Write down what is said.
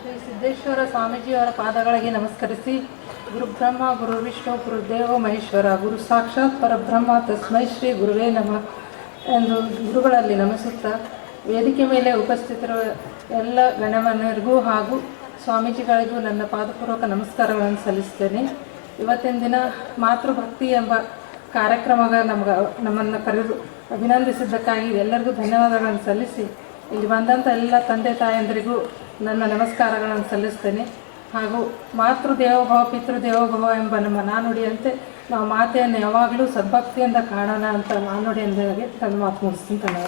ಶ್ರೀ ಸಿದ್ದೇಶ್ವರ ಸ್ವಾಮೀಜಿಯವರ ಪಾದಗಳಿಗೆ ನಮಸ್ಕರಿಸಿ, ಗುರುಬ್ರಹ್ಮ ಗುರು ವಿಷ್ಣು ಗುರುದೇವ ಮಹೇಶ್ವರ, ಗುರು ಸಾಕ್ಷಾತ್ ಪರಬ್ರಹ್ಮ ತಸ್ಮೈ ಶ್ರೀ ಗುರುವೇ ನಮಃ ಎಂದು ಗುರುಗಳಲ್ಲಿ ನಮಿಸುತ್ತಾ, ವೇದಿಕೆ ಮೇಲೆ ಉಪಸ್ಥಿತರಿರುವ ಎಲ್ಲ ಗಣ್ಯಮಾನ್ಯರಿಗೂ ಹಾಗೂ ಸ್ವಾಮೀಜಿಗಳಿಗೂ ನನ್ನ ಪಾದಪೂರ್ವಕ ನಮಸ್ಕಾರಗಳನ್ನು ಸಲ್ಲಿಸ್ತೇನೆ. ಇವತ್ತಿನ ದಿನ ಮಾತೃಭಕ್ತಿ ಎಂಬ ಕಾರ್ಯಕ್ರಮದ ನಮ್ಮನ್ನು ಕರೆದು ಅಭಿನಂದಿಸಿದ್ದಕ್ಕಾಗಿ ಎಲ್ಲರಿಗೂ ಧನ್ಯವಾದಗಳನ್ನು ಸಲ್ಲಿಸಿ, ಇಲ್ಲಿ ಬಂದಂಥ ಎಲ್ಲ ತಂದೆ ತಾಯಂದರಿಗೂ ನನ್ನ ನಮಸ್ಕಾರಗಳನ್ನು ಸಲ್ಲಿಸ್ತೇನೆ. ಹಾಗೂ ಮಾತೃದೇವೋಭವ ಪಿತೃದೇವೋಭವ ಎಂಬ ನಮ್ಮ ನಾನುಡಿಯಂತೆ ನಾವು ಮಾತೆಯನ್ನು ಯಾವಾಗಲೂ ಸದ್ಭಕ್ತಿಯಿಂದ ಕಾಣೋಣ ಅಂತ ನಾನುಡಿಯಂದಾಗಿ ತನ್ನ ಮಾತು ಮುಗಿಸ್ತೀನಿ.